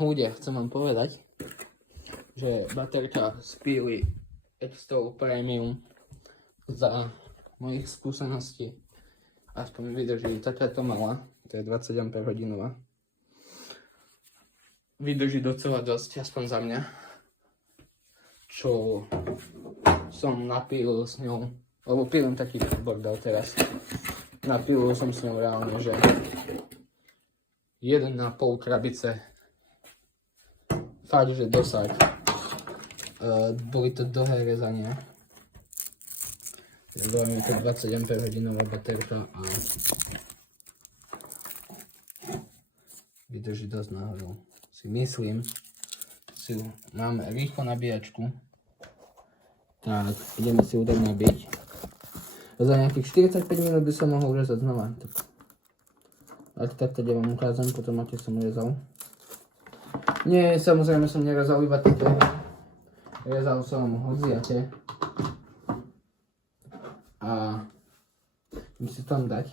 ľudia, chcem vám povedať, že baterka z Píly Extra Premium za mojich skúseností aspoň vydrží takáto malá, to je 20 Ah. Vydrží docela dosť, aspoň za mňa, čo som napílil s ňou, lebo pílim taký bordel teraz. Napílil som s ňou reálne, že 1,5 krabice, fakt, že dosah. Boli to dlhé rezania. Bola mi to 20 Ah baterka a vydrží dosť náhodou. Si myslím, si máme rýchlo nabíjačku. Tak, ideme si udať nabiť. Za nejakých 45 minút by som mohol rezať znova. Tak teda vám ukázam, potom aké som rezal. Nie, samozrejme som nerezal iba toto. Rezal som hociate. A idem si tam dať.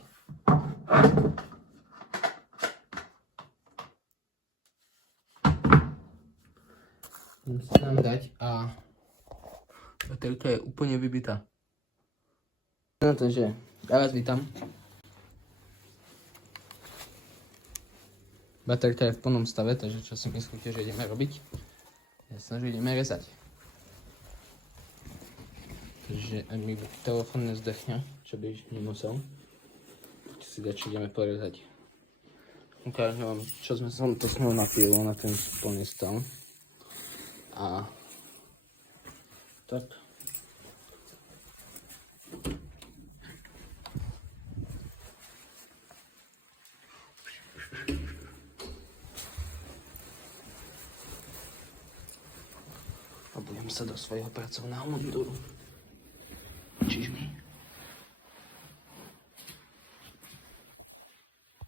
Idem si tam dať a baterka je úplne vybitá. No takže, ja vás vítam. Baterka je v plnom stave, takže čo si myslíte, že ideme robiť? Jasné, že ideme rezať. Takže ak mi telefón nezdechne, čo by nemusel, si dať, čo ideme porezať. Ukážem vám, čo som to s ňou napílil na ten plný stav. A tak. A budem sa do svojho pracovného munduru. Čižný.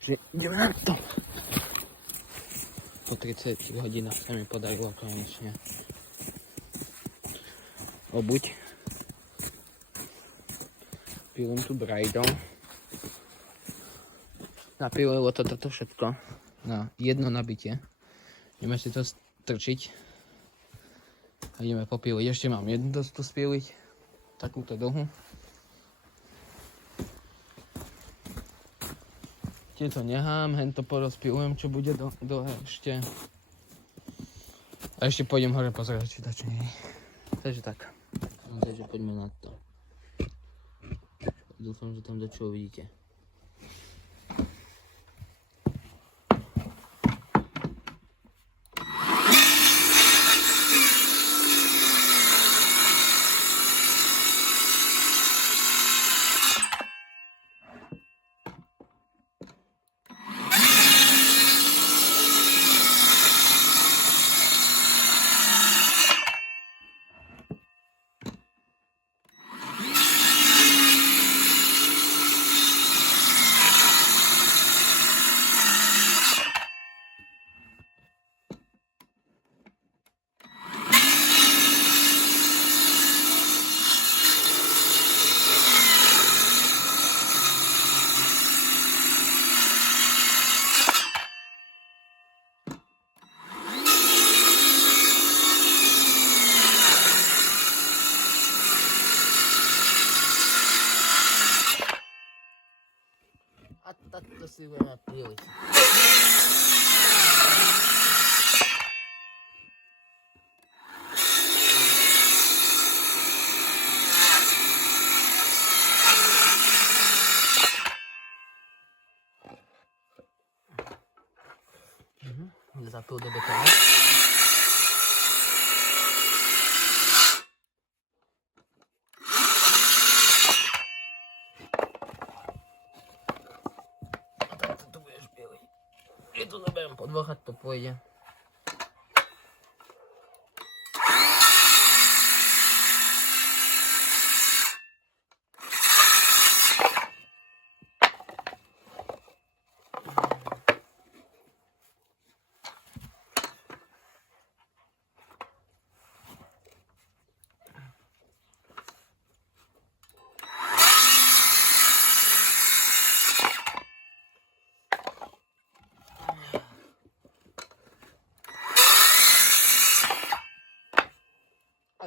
Že ideme na to. Po 30 hodinách sa mi podarilo konečne obuť. Pílim tu brajdou. Napílilo to toto všetko na jedno nabitie. Ideme si to strčiť. A ideme popíliť. Ešte mám jednu dostu spíliť. Takúto dlhú. Tieto nechám, hento porozpílujem, čo bude dlhé ešte. A ešte pôjdem hore pozrieť, či to čo nie je. Takže tak. Takže poďme na to. Dúfam, že tam dačo uvidíte. A takto si budeme píliť. Zapil do betónu. Je to zoberiem po dvoch a to pôjde.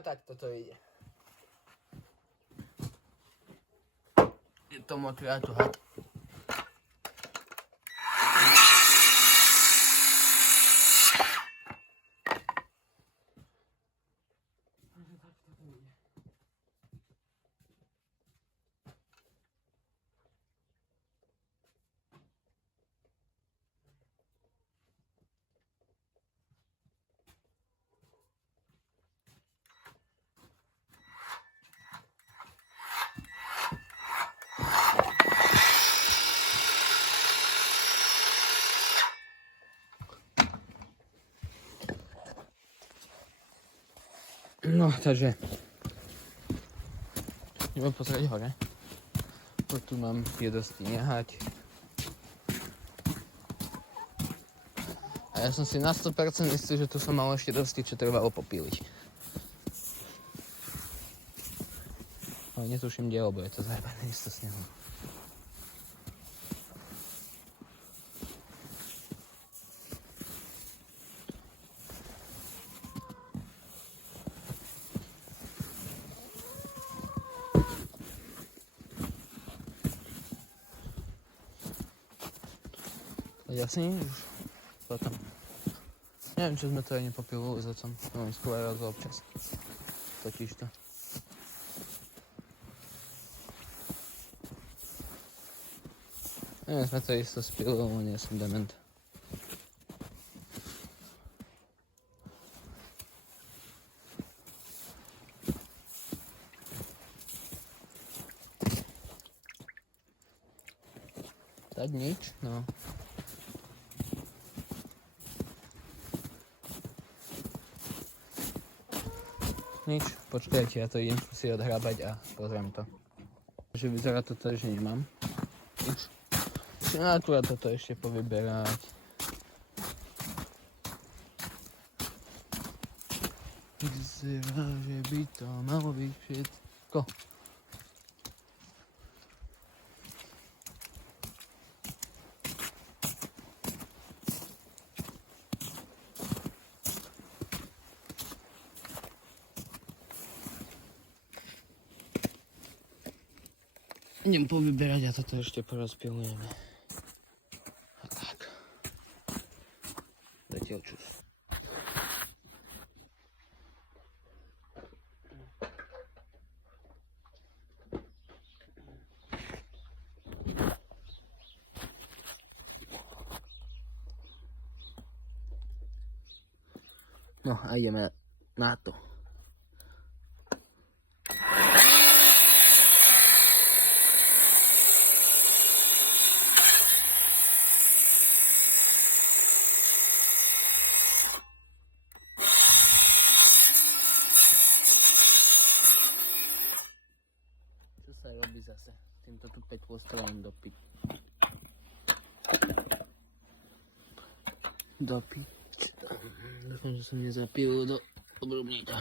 tak toto ide. Je to mokré a to had. No, takže ideme pozrieť hore. Tu mám tie nehať. A ja som si na 100% istý, že tu som mal ešte dosti, čo trebalo popíliť. Ale netuším kde, lebo je to zajebané isto snehom. Jasne, už potom. Neviem, čo sme to aj nepopili s otcom. No, skôr raz občas. Totižto. Neviem, sme to isto spili, lebo nie som dement. Dať nič, no. Nič, počkajte, ja to idem si odhrábať a pozriem to. Takže vyzerá to tak, že nemám. Nič. Musím akurát toto ešte povyberať. Vyzerá, že by to malo byť všetko. Idem povyberať a toto ešte porozpilujeme. A tak. Zatiaľ čus. No a ideme na to. Sa robí zase. Týmto tu peklo strelím do pič. Dúfam, že som nezapil do obrubníka.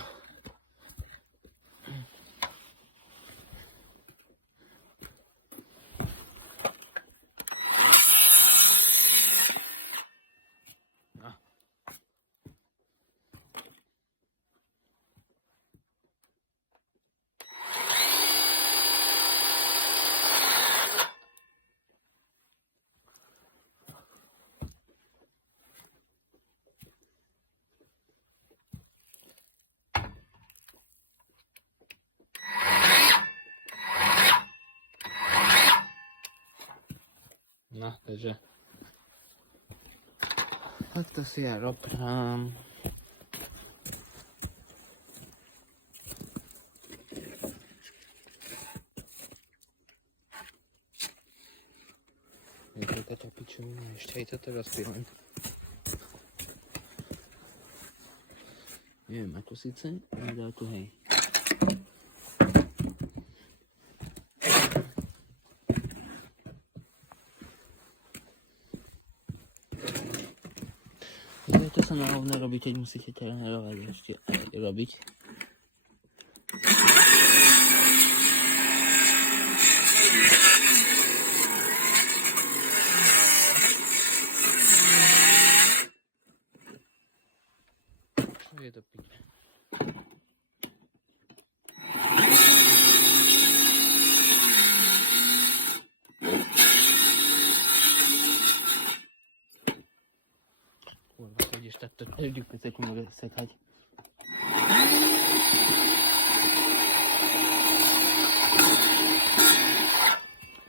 No, takže takto si ja robrám. Je to taká pičovina, ešte aj toto rozpílim. Neviem ako síce, ale dá tu hej. To sa narovne robí, keď musíte trénerovať ešte aj robiť. Čo je to pič? takto každý 5 sekúnd môže sekať.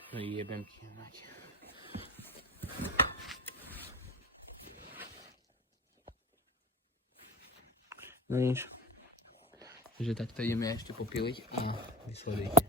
No jebem ti mať. No nič. Takže takto ideme ešte popiliť a vysledujte.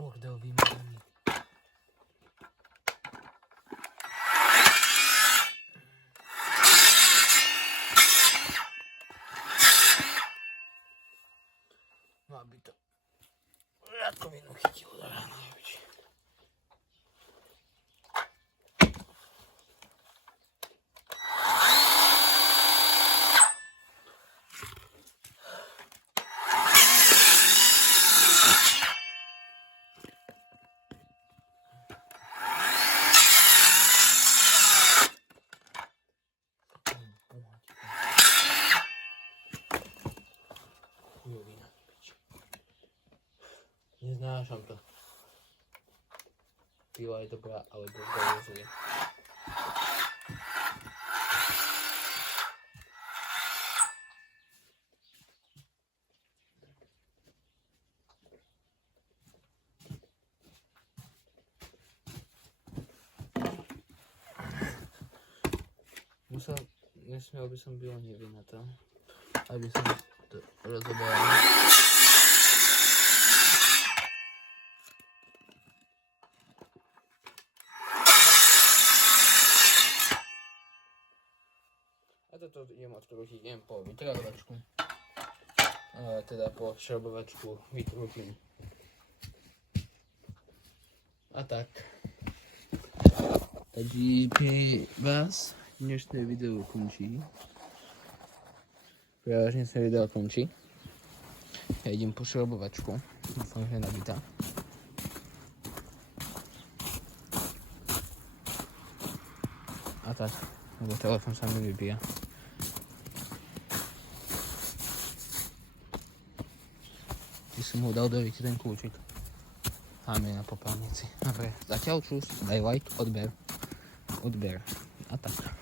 Bordel vymazaný. No aby to rakovinu chytilo do rána, jebič. Chujovina, jebič. Neznášam to. Pivo je dobrá, ale dobrá rozumie. Nesmiel by som bylo nevy na to, aby som to rozobral. A toto idem odkrútiť, idem po vytravovačku. Teda po šrobovačku vykrútim. A tak. Takže pre vás dnešné video končí. Prevažne sa video končí. Ja idem po šrobovačku. Dúfam, že je nabitá. A tak, lebo telefon sa mi vybíja. Ty som ho dal dovyti ten kľúčik. Máme na popelnici. Dobre, zatiaľ čus, daj like, odber. A tak.